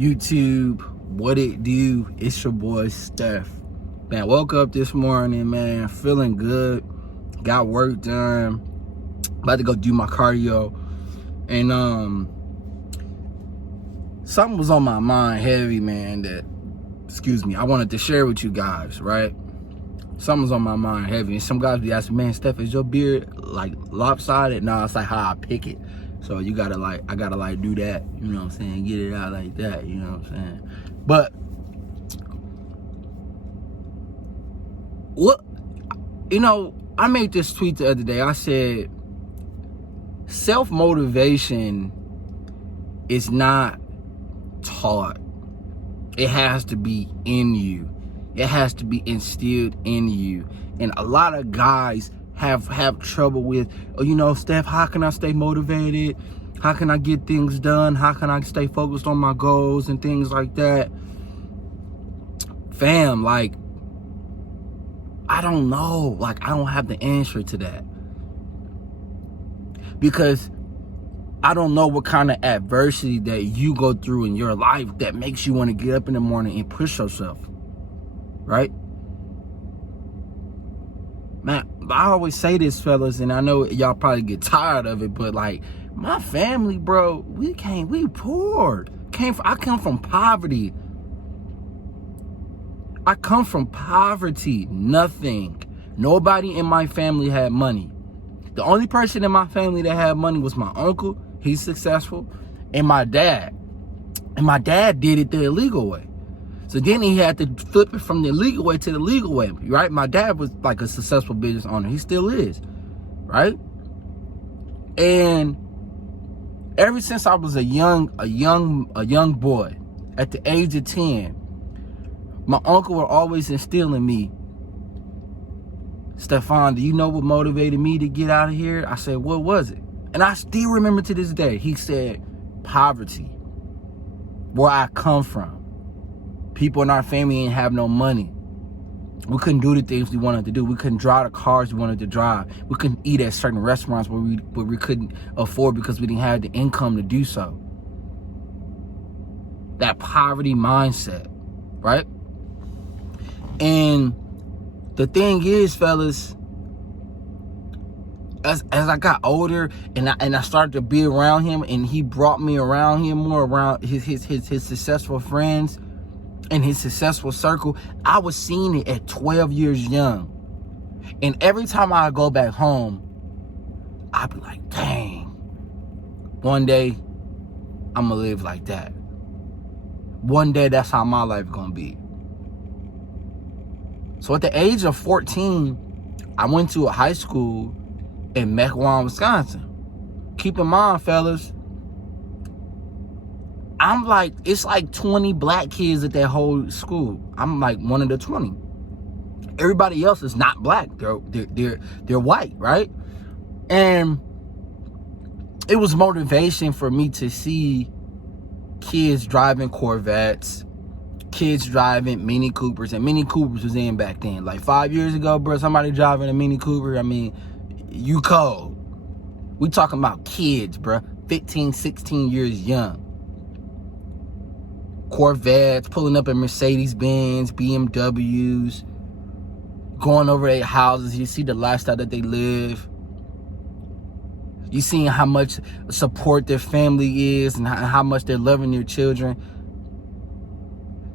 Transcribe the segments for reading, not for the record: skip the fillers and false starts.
YouTube, what it do? It's your boy Steph. Man, woke up this morning, man, feeling good. Got work done. About to go do my cardio. And something was on my mind heavy, man, that, I wanted to share with you guys, right? Something's on my mind heavy. And some guys be asking, man, Steph, is your beard like lopsided? No, it's like how I pick it. So you gotta I gotta do that, you know what I'm saying? Get it out like that, you know what I'm saying? But I made this tweet the other day. I said, self-motivation is not taught. It has to be in you. It has to be instilled in you. And a lot of guys have trouble with, Steph, how can I stay motivated? How can I get things done? How can I stay focused on my goals and things like that? Fam, I don't know. I don't have the answer to that. Because I don't know what kind of adversity that you go through in your life that makes you want to get up in the morning and push yourself. Right? Man, I always say this, fellas, and I know y'all probably get tired of it, but my family, bro, we poor. I come from poverty. I come from poverty. Nothing. Nobody in my family had money. The only person in my family that had money was my uncle. He's successful. And my dad. And my dad did it the illegal way. So then he had to flip it from the illegal way to the legal way, right? My dad was a successful business owner. He still is, right? And ever since I was a young boy, at the age of 10, my uncle would always instill in me, Stefan, do you know what motivated me to get out of here? I said, what was it? And I still remember to this day. He said, poverty, where I come from. People in our family didn't have no money. We couldn't do the things we wanted to do. We couldn't drive the cars we wanted to drive. We couldn't eat at certain restaurants where we couldn't afford because we didn't have the income to do so. That poverty mindset, right? And the thing is, fellas, as I got older and I started to be around him, and he brought me around him more, around his successful friends and his successful circle, I was seeing it at 12 years young. And every time I go back home, I'd be like, dang, one day I'm gonna live like that. One day that's how my life gonna be. So at the age of 14, I went to a high school in Mequon, Wisconsin. Keep in mind, fellas, it's 20 black kids at that whole school. I'm one of the 20. Everybody else is not black. They're white, right? And it was motivation for me to see kids driving Corvettes, kids driving Mini Coopers, and Mini Coopers was in back then. 5 years ago, bro, somebody driving a Mini Cooper, you cold. We talking about kids, bro, 15, 16 years young. Corvettes, pulling up in Mercedes-Benz, BMWs, going over their houses. You see the lifestyle that they live. You seeing how much support their family is and how much they're loving their children.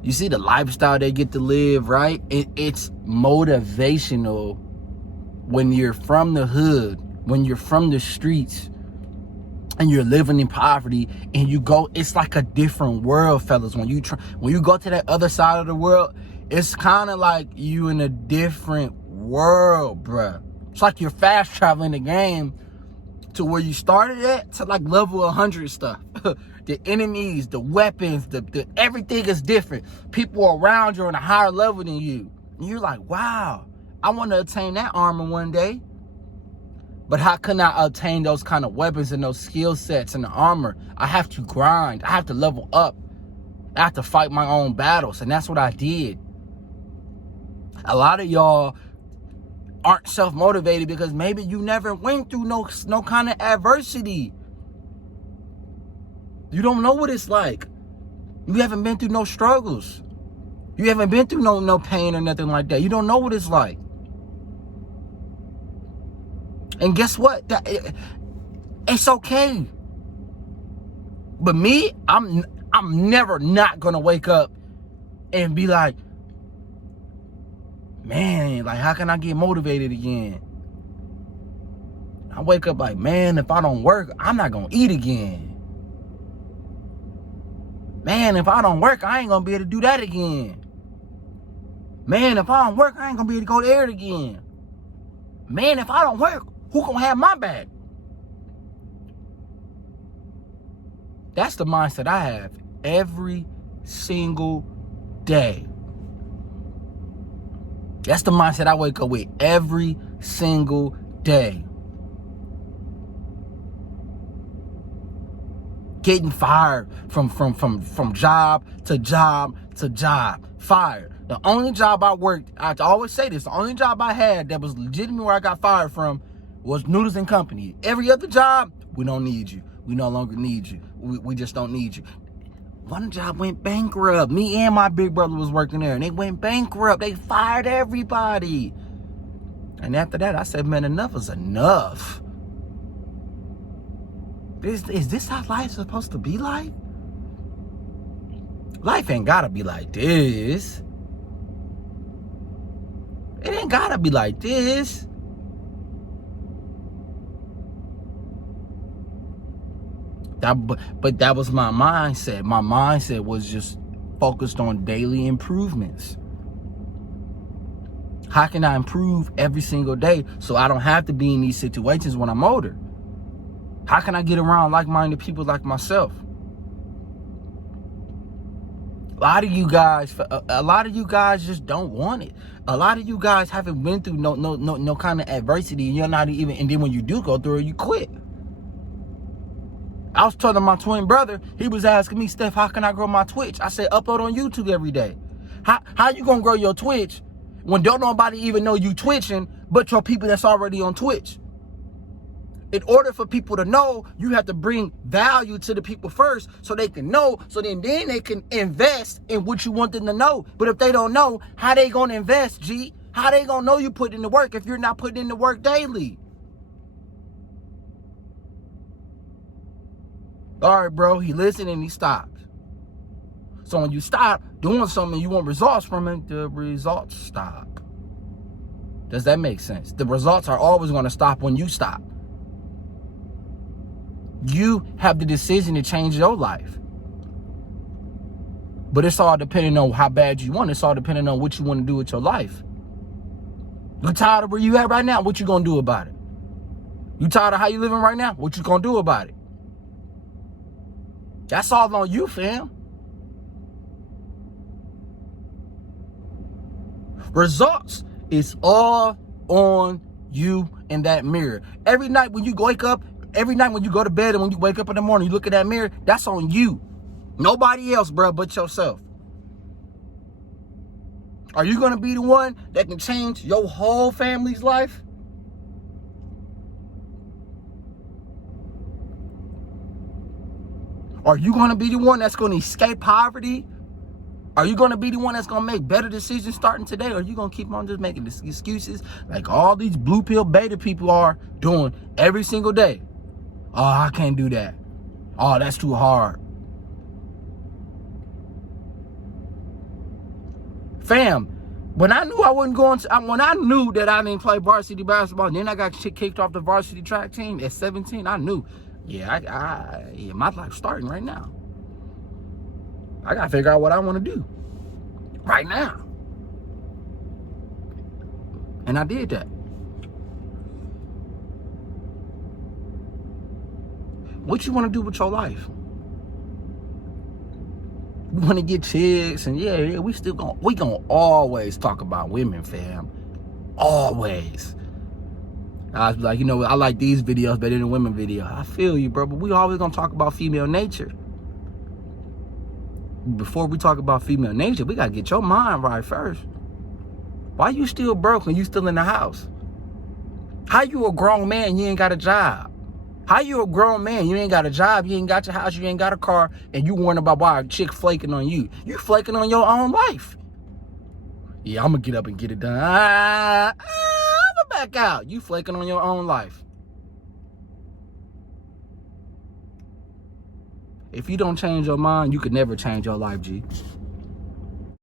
You see the lifestyle they get to live, right? It's motivational when you're from the hood, when you're from the streets, and you're living in poverty, and you go, it's like a different world, fellas. When you go to that other side of the world, it's kind of like you in a different world, bruh. It's like you're fast traveling the game to where you started at to level 100 stuff. The enemies, the weapons, the everything is different. People around you are on a higher level than you. And you're like, wow, I want to attain that armor one day. But how can I obtain those kind of weapons and those skill sets and the armor? I have to grind. I have to level up. I have to fight my own battles. And that's what I did. A lot of y'all aren't self-motivated because maybe you never went through no kind of adversity. You don't know what it's like. You haven't been through no struggles. You haven't been through no pain or nothing like that. You don't know what it's like. And guess what? It's okay. But me, I'm never not gonna wake up and be like, man, like, how can I get motivated again? I wake up like, man, if I don't work, I'm not gonna eat again. Man, if I don't work, I ain't gonna be able to do that again. Man, if I don't work, I ain't gonna be able to go there again. Man, if I don't work, who gonna have my back? That's the mindset I have every single day. That's the mindset I wake up with every single day. Getting fired from job to job to job. Fired. The only job I worked, I always say this, the only job I had that was legitimate where I got fired from was Noodles and Company. Every other job, we don't need you. We no longer need you. We just don't need you. One job went bankrupt. Me and my big brother was working there, and they went bankrupt. They fired everybody. And after that, I said, man, enough is enough. Is this how life's supposed to be like? Life ain't gotta be like this. It ain't gotta be like this. But that was my mindset. My mindset was just focused on daily improvements. How can I improve every single day so I don't have to be in these situations when I'm older? How can I get around like-minded people like myself? A lot of you guys just don't want it. A lot of you guys haven't been through no kind of adversity, and you're not even. And then when you do go through it, you quit. I was telling my twin brother, he was asking me, Steph, how can I grow my Twitch? I said, upload on YouTube every day. How you gonna grow your Twitch when don't nobody even know you twitching but your people that's already on Twitch? In order for people to know, you have to bring value to the people first so they can know, so then they can invest in what you want them to know. But if they don't know, how they gonna invest, G? How they gonna know you put in the work if you're not putting in the work daily? All right, bro, he listened and he stopped. So when you stop doing something, you want results from it, the results stop. Does that make sense? The results are always going to stop when you stop. You have the decision to change your life. But it's all depending on how bad you want. It's all depending on what you want to do with your life. You tired of where you at right now? What you going to do about it? You tired of how you living right now? What you going to do about it? That's all on you, fam. Results is all on you in that mirror. Every night when you wake up, every night when you go to bed and when you wake up in the morning, you look at that mirror, that's on you. Nobody else, bro, but yourself. Are you going to be the one that can change your whole family's life? Are you going to be the one that's going to escape poverty? Are you going to be the one that's going to make better decisions starting today? Or are you going to keep on just making excuses like all these blue pill beta people are doing every single day? Oh, I can't do that. Oh, that's too hard. Fam, when I knew I wasn't going to, when I knew that I didn't play varsity basketball, and then I got kicked off the varsity track team at 17, I knew, yeah, my life's starting right now. I got to figure out what I want to do right now. And I did that. What you want to do with your life? You want to get chicks, and yeah, we gonna always talk about women, fam. Always. I was like, I like these videos better than women videos. I feel you, bro, but we always gonna talk about female nature. Before we talk about female nature, we gotta get your mind right first. Why you still broke and you still in the house? How you a grown man and you ain't got a job? How you a grown man? You ain't got a job, you ain't got your house, you ain't got a car, and you worrying about why a chick flaking on you. You flaking on your own life. Yeah, I'm gonna get up and get it done. I'm gonna back out. You flaking on your own life. If you don't change your mind, you could never change your life, G.